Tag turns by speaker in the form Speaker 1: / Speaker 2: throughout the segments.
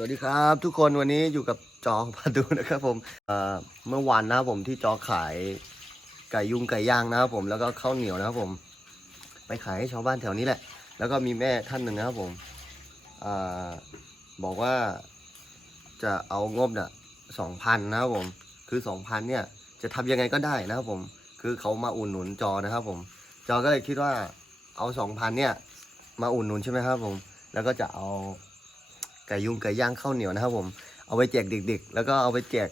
Speaker 1: สวัสดีครับทุกคนวันนี้อยู่กับจอพาดูนะครับผมเมื่อวานนะครับผมที่จอขายไก่ยุงไก่ย่างนะครับผมแล้วก็ข้าวเหนียวนะครับผม ไปขายให้ชาวบ้านแถวนี้แหละ แล้วก็มีแม่ท่านหนึ่งนะครับผมอบอกว่าจะเอางบเนี่ยสองพันนะครับผม คือสองพันเนี่ยจะทำยังไงก็ได้นะครับผม คือเขามาอุ่นหนุนจอนะครับผม จอก็เลยคิดว่าเอาสองพันเนี่ยมาอุ่นหนุนใช่ไหมครับผม แล้วก็จะเอา ไก่ยุงไก่ย่างข้าวเหนียวนะครับผมเอาไปแจกเด็ก ๆ แล้วก็เอาไปแจก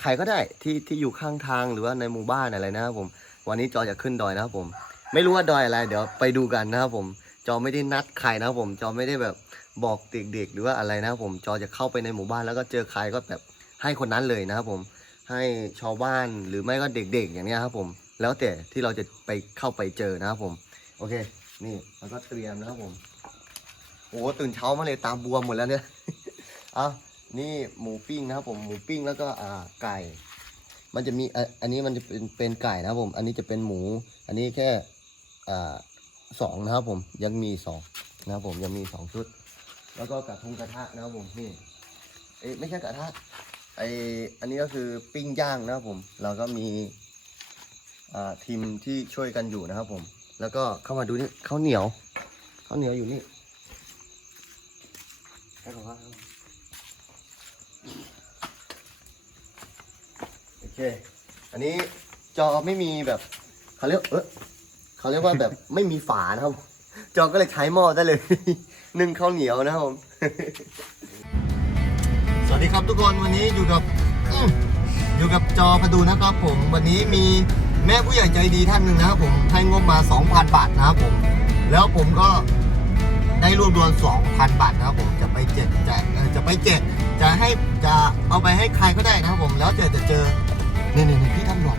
Speaker 1: ใครก็ได้ที่ที่อยู่ข้างทางหรือว่าในหมู่บ้านอะไรนะครับผม วันนี้จอจะขึ้นดอยนะครับผม ไม่รู้ว่าดอยอะไร เดี๋ยวไปดูกันนะครับผม จอไม่ได้นัดใครนะครับผม จอไม่ได้แบบบอกเด็กๆ หรือว่าอะไรนะครับผม จอจะเข้าไปในหมู่บ้านแล้วก็เจอใครก็แบบให้คนนั้นเลยนะครับผม ให้ชาวบ้านหรือไม่ก็เด็ก ๆ อย่างนี้ครับผม แล้วแต่ที่เราจะไปเข้าไปเจอนะครับผม โอเค นี่แล้วก็เตรียมนะครับผม โอ้ตื่นเช้ามาเลยตามบวมหมดแล้วเนี่ยอะนี่หมูปิ้งนะครับผมหมูปิ้งแล้วก็อ่าไก่ มันจะมีอันนี้มันจะเป็นเป็นไก่นะครับผม อันนี้จะเป็นหมู อันนี้แค่อ่าสองนะครับผมยังมีสองนะครับผมยังมีสองชุด แล้วก็กระทงกระทะนะครับผมนี่เอ้ยไม่ใช่กระทะไออันนี้ก็คือปิ้งย่างนะครับผมเราก็มีอ่าทีมที่ช่วยกันอยู่นะครับผม แล้วก็เข้ามาดูนี่ข้าวเหนียวข้าวเหนียวอยู่นี่ ให้ผมโอเค อันนี้จอไม่มีแบบเขาเรียกเออเขาเรียกว่าแบบไม่มีฝานะครับ จอก็เลยใช้หม้อได้เลย นึ่งข้าวเหนียวนะครับผมสวัสดีครับทุกคนวันนี้อยู่กับอืมอยู่กับจอพดูนะครับผม วันนี้มีแม่ผู้ใหญ่ใจดีท่านหนึ่งนะครับผมให้งบมา 2,000 บาทนะครับผม แล้วผมก็ ได้รวบรวม2,000 บาทนะครับผมจะไปแจกจะจะไปแจกจะให้จะเอาไปให้ใครก็ได้นะครับผมแล้วจะจะเจอนี่นี่นี่พี่ตำรวจ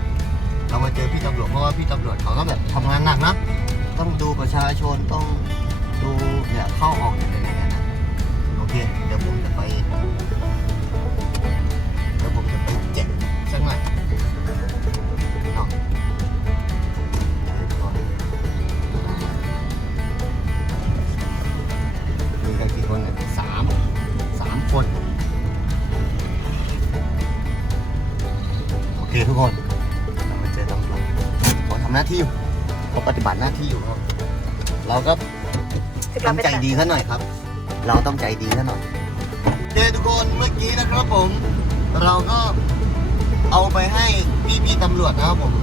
Speaker 1: เรามาเจอพี่ตำรวจเพราะว่าพี่ตำรวจเขาก็แบบทำงานหนักนะต้องดูประชาชนต้องดูเนี่ยเข้าออกอย่างเนี่ยนะโอเคเดี๋ยวผมจะไป โอเคทุกคนเรามาเจอตำรวจขอทำหน้าที่อยู่ขอปฏิบัติหน้าที่อยู่ครับเราก็ต้องใจดีซะหน่อยครับ เราต้องใจดีซะหน่อยโอเคทุกคนเมื่อกี้นะครับผม เราก็เอาไปให้พี่พี่ๆตำรวจนะครับผม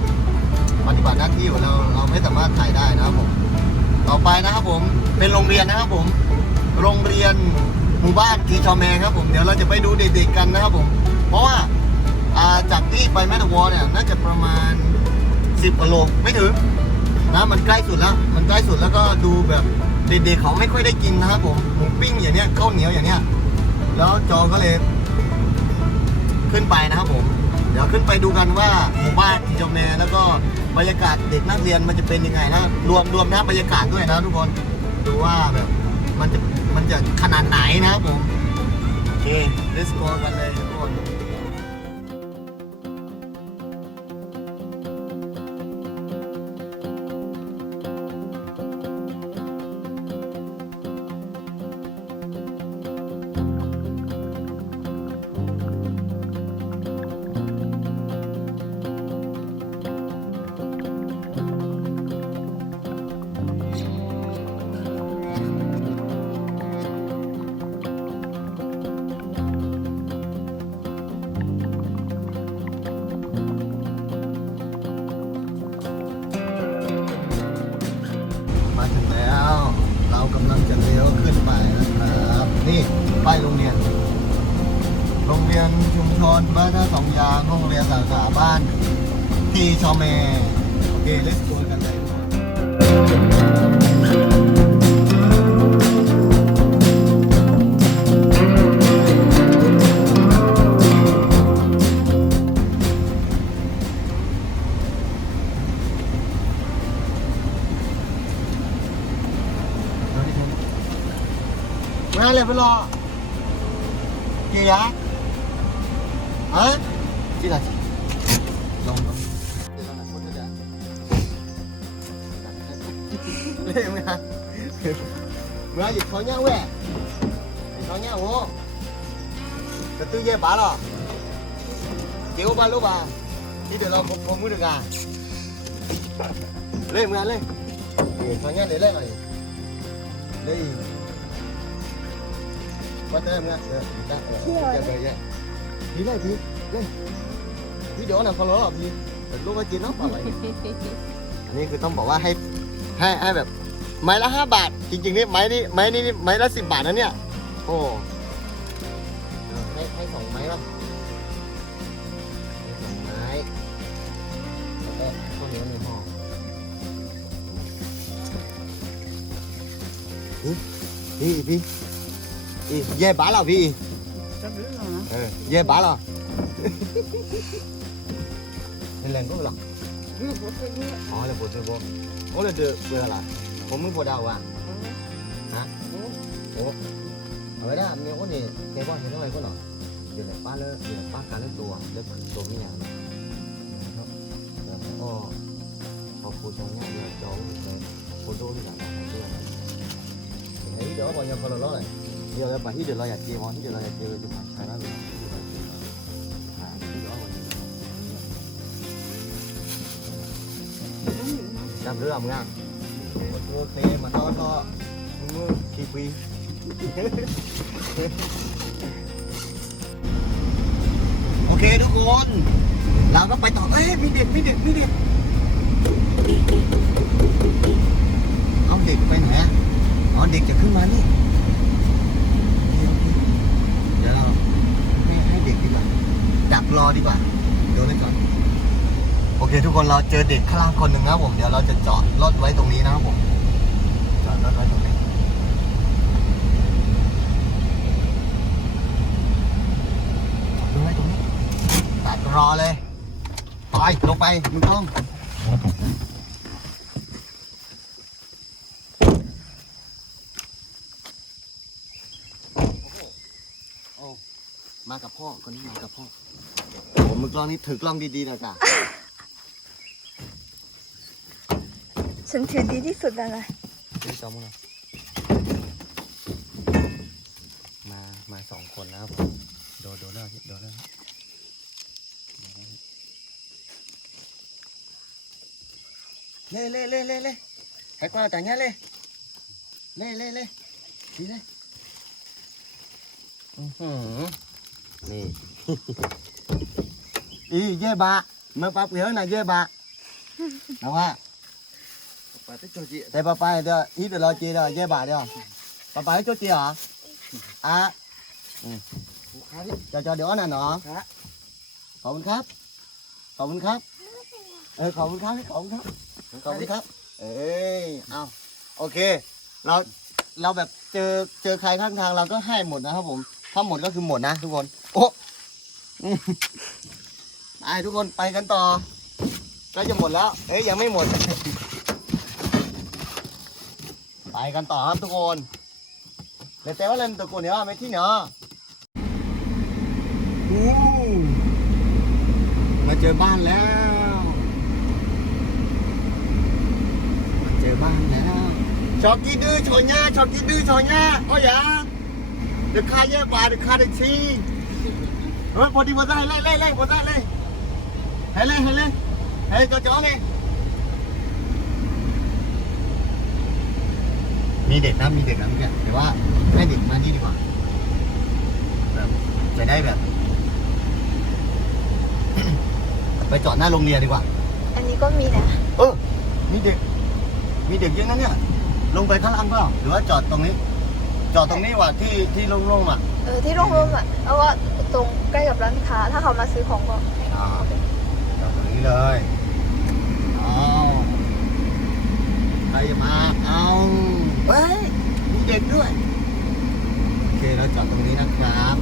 Speaker 1: ปฏิบัติหน้าที่อยู่เราเราไม่สามารถถ่ายได้นะครับผม ต่อไปนะครับผมเป็นโรงเรียนนะครับผม โรงเรียนหมู่บ้านทีชอแมครับผมเดี๋ยวเราจะไปดูเด็กๆกันนะครับผม เพราะว่าอ่า จากที่ไปแม่ตะวอเนี่ยน่าจะประมาณ 10กิโลไม่ถึงนะมันใกล้สุดแล้ว มันใกล้สุดแล้วก็ดูแบบเด็กๆเขาไม่ค่อยได้กินนะครับผมหมูปิ้งอย่างเนี้ยข้าวเหนียวอย่างเนี้ยแล้วจอก็เลย ขึ้นไปนะครับผม เดี๋ยวขึ้นไปดูกันว่าหมู่บ้านทีชอแมแล้วก็บรรยากาศเด็กนักเรียนมันจะเป็นยังไงนะรวมรวมนะบรรยากาศด้วยนะทุกคนดูว่าแบบมันจะมันจะขนาดไหนนะครับผมโอเค let's go กันเลยทุกคน บ้านที่ชอเมโอเค let's go กันเลยมาเลยไปรอกี่ยะฮะกี่นาที ลองลองเล่ไหมฮะเมื่อหยิบเขาเนี่ยแหวะเขาเนี่ยโว้จะตื้อเย่บ้าหร อเกี่ยวบ้าลูกบ้าที่เดี๋ยวเราผมผมมือดึกอะเล่นงานเล่นเดี๋ยวทางงานเดี๋ยวเล่นหน่อยเล่นว่าจะเล่นงานเออจ้าเออเดี๋ยวเดี๋ยวพี่เล่นพี่เล่นพี่เดี๋ยวนะเขาล้อพี่ลูกก็กินเนาะอะไรอันนี้คือต้องบอกว่าให้ให้ให้แบบ ไม้ละห้าบาท จริงๆนี่ไม้นี่ไม้นี่ไม้ละสิบบาทนะเนี่ย โอ้เออให้ให้สองไม้ป่ะให้สองไม้แล้วก็ข้าวเหนียวหนึ่งห่อพี่พี่พี่อีเย่บ้าเหรอพี่
Speaker 2: Chắc biết rồi hả?
Speaker 1: เออเย่บ้าเหรอ เป็นแรงก็หรอ
Speaker 2: Ừ, bố tôi nghe.
Speaker 1: อ๋อเลยปวดเลยปวดโอ้เลยเดือดเบื่อละผมมึงปวดดาวอะ
Speaker 2: Ừ.
Speaker 1: Hả?
Speaker 2: Ừ.
Speaker 1: ở đó nhiều có gì cái quan thì nó này có nọ giờ này ba lơ giờ này ba cá lên tua để phần tua như nào ô họ phụ cho nhau là chỗ phụ đô đi làm cái tua này thấy đó bao nhiêu con nó này giờ là bà hít được lo nhặt chia món hít được lo nhặt chia thì mà sai nó rồi đâm rứa không nha một mua thế mà to to mua kiwi โอเคทุกคน เราก็ไปต่อ เอ้ยมีเด็กมีเด็กมีเด็ก เอาเด็กไปไหนอะอ๋อเด็กจะขึ้นมานี่เคโอเคเดี๋ยวเราให้ให้เด็กดีกว่า ดักรอดีกว่าเดี๋ยวไว้ก่อน โอเค ทุกคนเราเจอเด็กข้างล่างคนหนึ่งนะผมเดี๋ยวเราจะจอดรถไว้ตรงนี้นะครับผมจอดรถไว้ตรงนี้จอดรถไว้ตรงนี้ตัดรอเลยไปลงไปมึงต้องมากับพ่อคนนี้มากับพ่อโอ้มึงกล้องนี่ถือกล้องดีๆหนะจ๊ะ
Speaker 3: ฉันถือดีที่สุดแล้วนะ
Speaker 1: เจ๊จอมึงนะมา มาสองคนนะครับผมโดนโดนแล้วโดนแล้วเล่เล่เล่เล่เล่ให้กวาดแต่งเงี้ยเล่เล่เล่เล่ดีเลยอือหือนี่อีเย่บะเมื่อปั๊บเดี๋ยวนะเย่บะนะว่า
Speaker 2: Bà thích cho chị.
Speaker 1: Đây bà bà đó, ít được lo chi đó, dễ bà đó. Bà bà cho chi hả? À. Ừ.
Speaker 2: Bố khá đi.
Speaker 1: Cho cho đứa này nọ.
Speaker 2: Khá.
Speaker 1: ขอบคุณครับ ขอบคุณครับ เออ ขอบคุณครับ ขอบคุณครับ ขอบคุณครับ เอ้ย เอาโอเค เรา เราแบบเจอ เจอใครข้างทางเราก็ให้หมดนะครับผม ถ้าหมดก็คือหมดนะทุกคน โอ้อืมไปทุกคนไปกันต่อใกล้จะหมดแล้ว เอ้ยยังไม่หมด กันต่อครับทุกคนเดี๋ยวแต่ว่าเล่นตัวกูเนี่ยไม่ที่เนาะอู้มาเจอบ้านแล้วมาเจอบ้านแล้วชอบกินดื้อชอยหน้าชอบกินดื้อชอยหน้าโอ้ยอะเดี๋ยวข้าแย่บาเดี๋ยวข้าได้ชีเฮ้ยพอดีพอได้เล่เล่เล่พอได้เล่ให้เล่ให้เล่ให้จ่อจ่อเลย มีเด็กนะมีเด็กนะเนี่ยแต่ว่าให้เด็กมานี่ดีกว่าแบบจะได้แบบ ไปจอดหน้าโรงเรียนดีกว่า
Speaker 3: อันนี้ก็มีนะ
Speaker 1: เออ มีเด็ก มีเด็กเยอะนะเนี่ย ลงไปข้างล่างเปล่าหรือว่าจอดตรงนี้ จอดตรงนี้ว่ะที่ที่โล่งๆอะ
Speaker 3: เออที่โรงๆอะแล้วก็ตรงใกล้กับร้านค้า ถ้าเขามาซื้อของก็
Speaker 1: อ่าจอดตรงนี้เลยเอาใครจะมาเอา เฮ้ยมีเด็กด้วย โอเคเราจอดตรงนี้นะครับ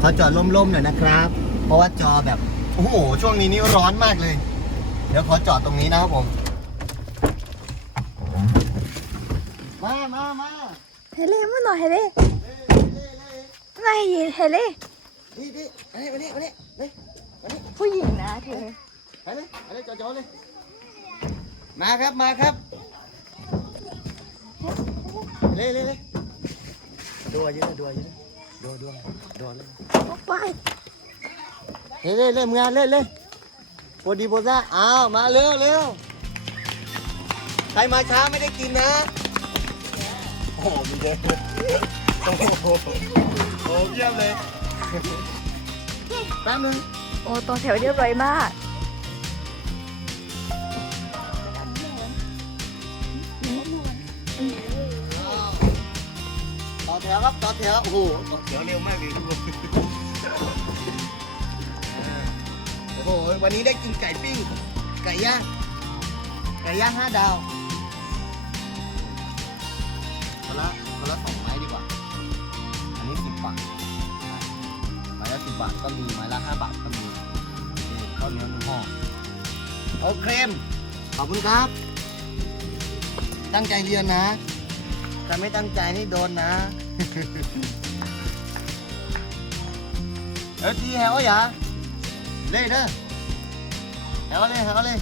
Speaker 1: เขาจอดล่มๆหน่อยนะครับ เพราะว่าจอแบบโอ้โหช่วงนี้นี่ร้อนมากเลย เดี๋ยวขอจอดตรงนี้นะครับผม มามามา
Speaker 3: เฮเล่มาหน่อยเฮเล่
Speaker 1: เฮ้ยเฮ้ยเฮ้ย
Speaker 3: ไม่เฮเล่
Speaker 1: นี่นี่มานี่มานี่มานี่นี่มานี่
Speaker 3: ผู้หญิงนะเธอ
Speaker 1: ไปเลยไปเลยจอดจอดเลย มาครับมาครับ เล่เล่เล่ดูอายุนะดูอายุนะ
Speaker 2: โดนโดนโดนเลย
Speaker 3: ไป
Speaker 1: เฮ้ยเล่นเล่นงานเล่นเล่นโปรดีโปรซ่าอ้าวมาเร็วเร็วใครมาช้าไม่ได้กินนะ
Speaker 2: โอ้โหมีเยอะโอ้โหโอ้เยี่ยมเลย
Speaker 1: แป๊บนึง
Speaker 3: โอ้ตรงแถวเรียบร้อยมาก
Speaker 1: วครับต่อแถวโอ้โหต่อแถวเร็วมากเลยทุกคนโอ้โหวันนี้ได้กินไก่ปิ้งไก่ย่างไก่ย่างห้าดาวคนละคนละสองไม้ดีกว่า อันนี้สิบบาทไม้ละสิบบาทก็มีไม้ละห้าบาทก็มีนี่ข้าวเหนียวหนึ่งห่อโอเคมขอบคุณครับ ตั้งใจเรียนนะถ้าไม่ตั้งใจนี่โดนนะ เออทีแฮวอย่าเล่เด้อแฮวเลยแฮวเลย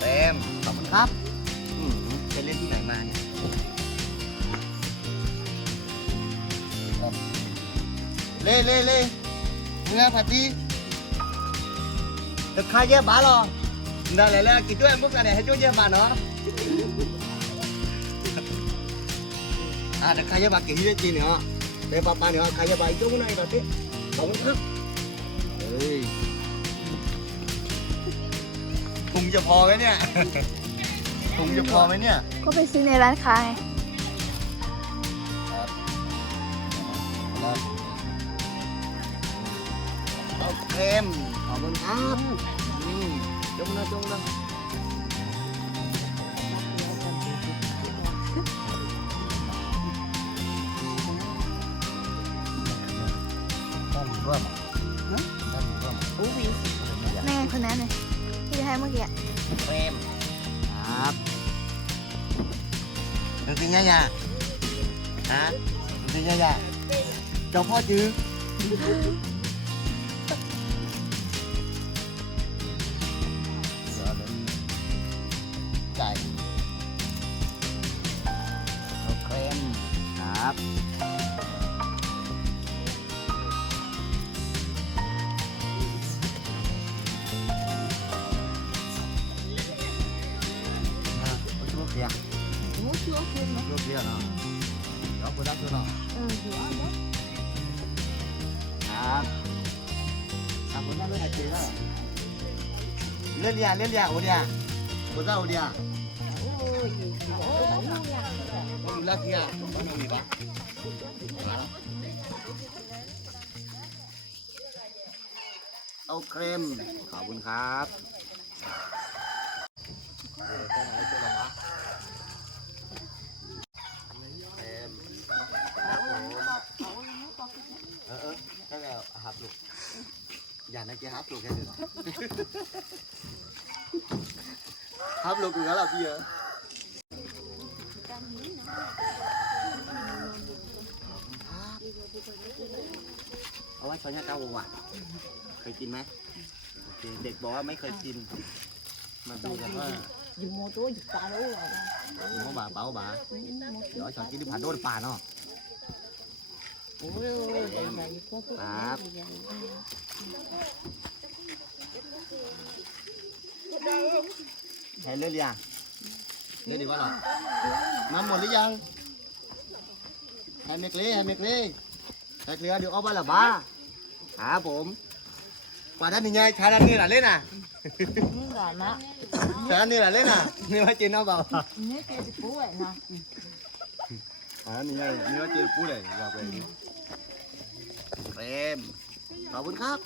Speaker 1: เต็มขอบคุณครับอืมไปเล่นที่ ไหนมาเนี่ยเล่เล่เล่เงาผัดดีแต่ข้าเยอะบ้าหรอนั่นแหละแล้วกินด้วยมุกกันเนี่ยให้ช่วยเยอะมาเนาะ à được khai ba kỹ gì nữa để ba ba nữa khai ba chỗ này là thế bóng thức ơi cùng cho phò cái nè cùng cho phò cái nè
Speaker 3: ก็ไปซื้อในร้านค้าไง
Speaker 1: ok em cảm ơn áp ừ. chung nó chung đó Con rơm à? Con rơm à?
Speaker 3: แม่คนนั้นเลยที่ ให้เมื่อกี้อะ
Speaker 1: em Đạp Được tin nha nhà Hả? Được tin nha nhà Cho phó chứ kia nào Đó, cô đắp chưa nào À À, cô đắp lên hạt chế đó Lên đi à, lên đi à, ổ đi à Cô ra ổ đi à Cô đi ra kia Có nào gì bác เอาเครมขอบคุณครับเครมครับผมเออเออนั่นแหละหับลูก อย่านะเจ๊หับลูกแค่เดียวหับลูกกูแล้วพี่เออเอาไว้ช้อนยาเก้าหวานเคยกินไหมโอเคเด็กบอกว่าไม่เคยกิน มาดูกันว่า
Speaker 4: dùng mô tô dùng ta đâu rồi
Speaker 1: หมูบ่าเป้าบ่าเดี๋ยวช้อนกินที่ผ่านโดนป่าเนาะ Bạp. Hãy lên đi à? Lên đi bắt đầu. Mắm một lý dân. Hai mươi lý, hai mươi lý. Hai lý được bao là ba. Hả bụng. Quả đất thì nhai, khá đất như là lên à? Khá đất như là lên à? Nếu mà chị nó bảo.
Speaker 4: Nếu chị bố vậy
Speaker 1: hả? Khá đất như là chị bố vậy. Gặp vậy. Vào về. Em. ขอบคุณครับ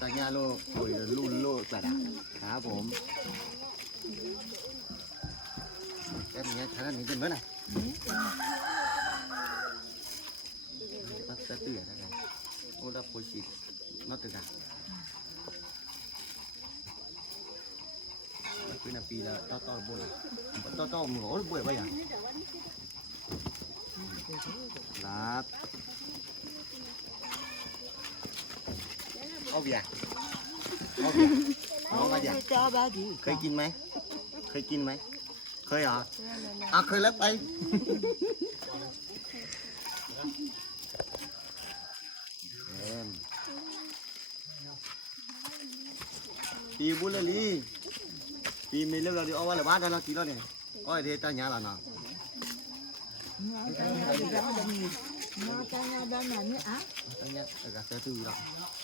Speaker 1: ตาญาโลโอ้ยลูนโลกระดครับผมแค่นี้ท่านี้เป็นเมื่อไหร่ตัดตะเตือนะครับโอ้ดับโพชิตนอตกันคือนาปีละต่อต่อบนต่อต่อมือโอ้บ่อยไปอย่างครับ เอาเบียร์เอาเบียร์เอามาเบีย
Speaker 4: ร์
Speaker 1: เคยกินไหมเคยกินไหมเคยเหรออ่ะเคยแล้วไป đi bút lên đi. Đi mình lên là đi ô là khơi ra nó khơi nó này.
Speaker 3: Khơi thế ta nhà là
Speaker 4: nào.
Speaker 1: Ta nhà ta nhà ta nhà ta nhà ta nhà ta nhà ta nhà ta nhà ta nhà ta nhà ta nhà ta nhà ta nhà ta nhà ta nhà ta nhà ta nhà ta nhà ta nhà ta nhà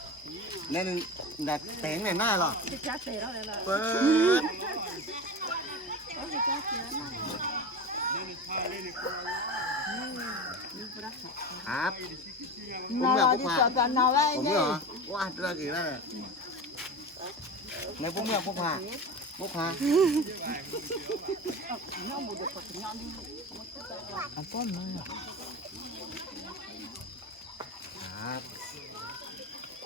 Speaker 1: สิจ้อยทางเนี้ยน่ะเดี๋ยวไอ้เล่มนี้น่ะมึงน่ะน่ะนักเล่นนักเล่นเว้ยโอ้ตอนปีแต่โบ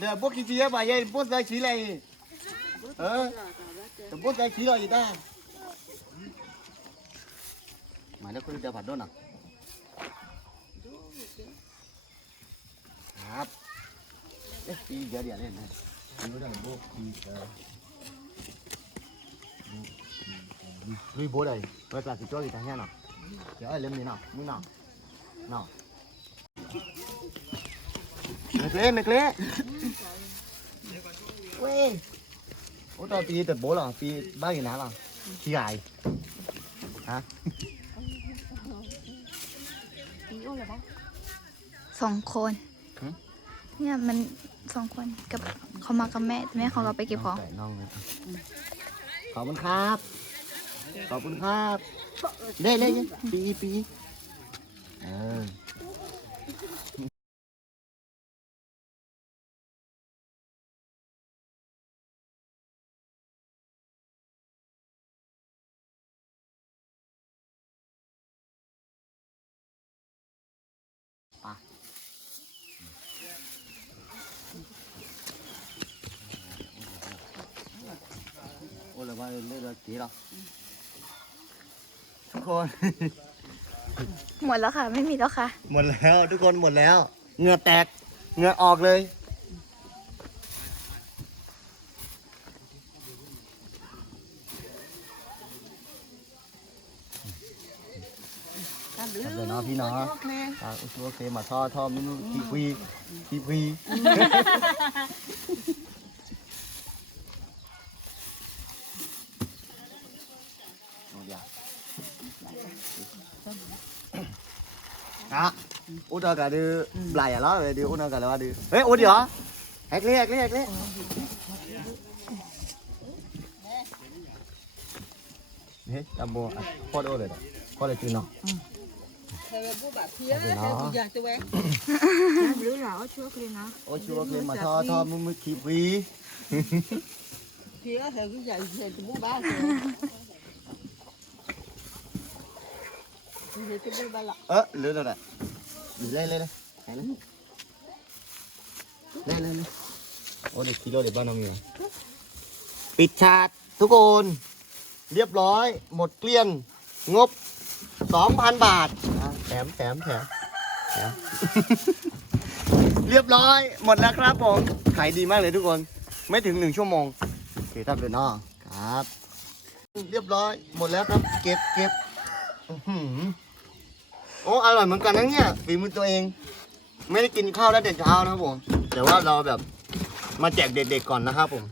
Speaker 1: Nè, bố kia chia bà dây, bố ra chỉ này. hả? Tụi bố ra chỉ rồi gì ta? Mà nó có đi đâu phải đâu nào? Hạp. Ê, đi giờ đi lên này. Nhớ rằng bố kia. Lui bố đây, bố là cái chỗ gì ta nha nào? Trời ơi, lên đi nào, như nào? Nào. Nực lên, nực lên.
Speaker 3: สองคนเนี่ยมันสองคนกับเขามากับแม่แต่แม่ของเราไปเก็บของ
Speaker 1: ไก่น่องนะขอบคุณครับ ขอบคุณครับเล่เล่ปีปีเออ ว่าเล่เลยตีหรอทุกคน
Speaker 3: หมดแล้วค่ะ ไม่มีแล้วค่ะ
Speaker 1: หมดแล้วทุกคนหมดแล้วเหงื่อแตกเหงื่อออกเลย
Speaker 4: À, đứa
Speaker 1: Thật rồi nó พี่น้อง
Speaker 4: ok.
Speaker 1: อ่าโอเคมาท่อท่อมินูทีวีทีวีอ่ะอุตส่าห์กันดูไหลอะแล้วเดี๋ยวอุตส่าห์กันแล้วดูเฮ้ยอุตส่าห์แฮกเล่แฮกเล่แฮกเล่เฮ้ยตาโบอะพอดโอเลยนะพอดเลยจีนเนาะ
Speaker 4: Theo bố bà phía,
Speaker 1: Tại vì
Speaker 4: theo
Speaker 1: nó-
Speaker 4: bây giờ tôi bé. Đứa nào ở trước đi nó.
Speaker 1: โอ้ชัวร์เคยมาท่อท่อมึงมึงทีวี
Speaker 4: Phía theo cái giờ giờ tôi bố bà rồi. Giờ tôi bố bà lọ.
Speaker 1: เออเหลือแล้วแหละอยู่เล่น เล่นเลยไหนเล่นเล่นเล่นเล่นโอ้เด็กกิโลเด็กบ้านน้องอยู่ปิดฉากทุกคน เรียบร้อย หมดเกลี้ยง งบ2,000บาทอะแถมแถมแถมแถมเรียบร้อย หมดแล้วครับผมขายดีมากเลยทุกคน ไม่ถึงหนึ่งชั่วโมงโอเคท่านเป็นน้องครับ เรียบร้อย หมดแล้วครับ เก็บเก็บอื้อหือ โอ้อร่อยเหมือนกันนะเนี่ยฝีมือตัวเอง ไม่ได้กินข้าวตั้งแต่เช้านะครับผม แต่ว่าเราแบบมาแจกเด็กๆก่อนนะครับผม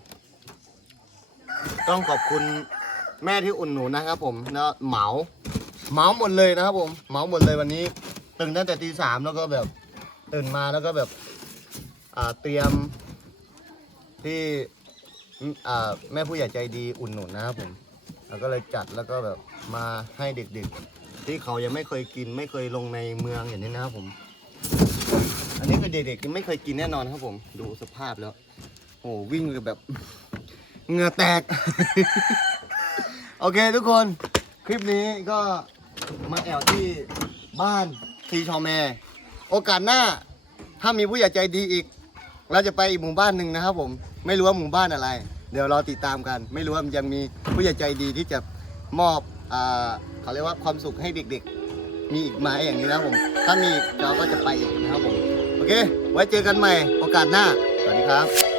Speaker 1: ต้องขอบคุณแม่ที่อุ่นหนูนะครับผมแล้วเหมาเหมาหมดเลยนะครับผมเหมาหมดเลยวันนี้ตื่นตั้งแต่ตีสามแล้วก็แบบตื่นมาแล้วก็แบบเตรียมที่แม่ผู้ใหญ่ใจดีอุ่นหนุนนะครับผมแล้วก็เลยจัดแล้วก็แบบมาให้เด็กๆ ที่เขายังไม่เคยกิน ไม่เคยลงในเมืองอย่างนี้นะครับผม อันนี้คือเด็กๆไม่เคยกินแน่นอนครับผม ดูสภาพแล้ว โอ้วิ่งแบบเหงื่อแตก โอเคทุกคนคลิปนี้ก็มาแอวที่บ้านซีชอแมโอกาสหน้า ถ้ามีผู้ใหญ่ใจดีอีก เราจะไปอีกหมู่บ้านหนึ่งนะครับผม ไม่รู้ว่าหมู่บ้านอะไร เดี๋ยวรอติดตามกัน ไม่รู้ว่ามันยังมีผู้ใหญ่ใจดีที่จะมอบอ่า เขาเรียกว่าความสุขให้เด็กๆ มีอีกไหมอย่างนี้นะผม ถ้ามีเราก็จะไปอีกนะครับผม โอเค ไว้เจอกันใหม่โอกาสหน้า สวัสดีครับ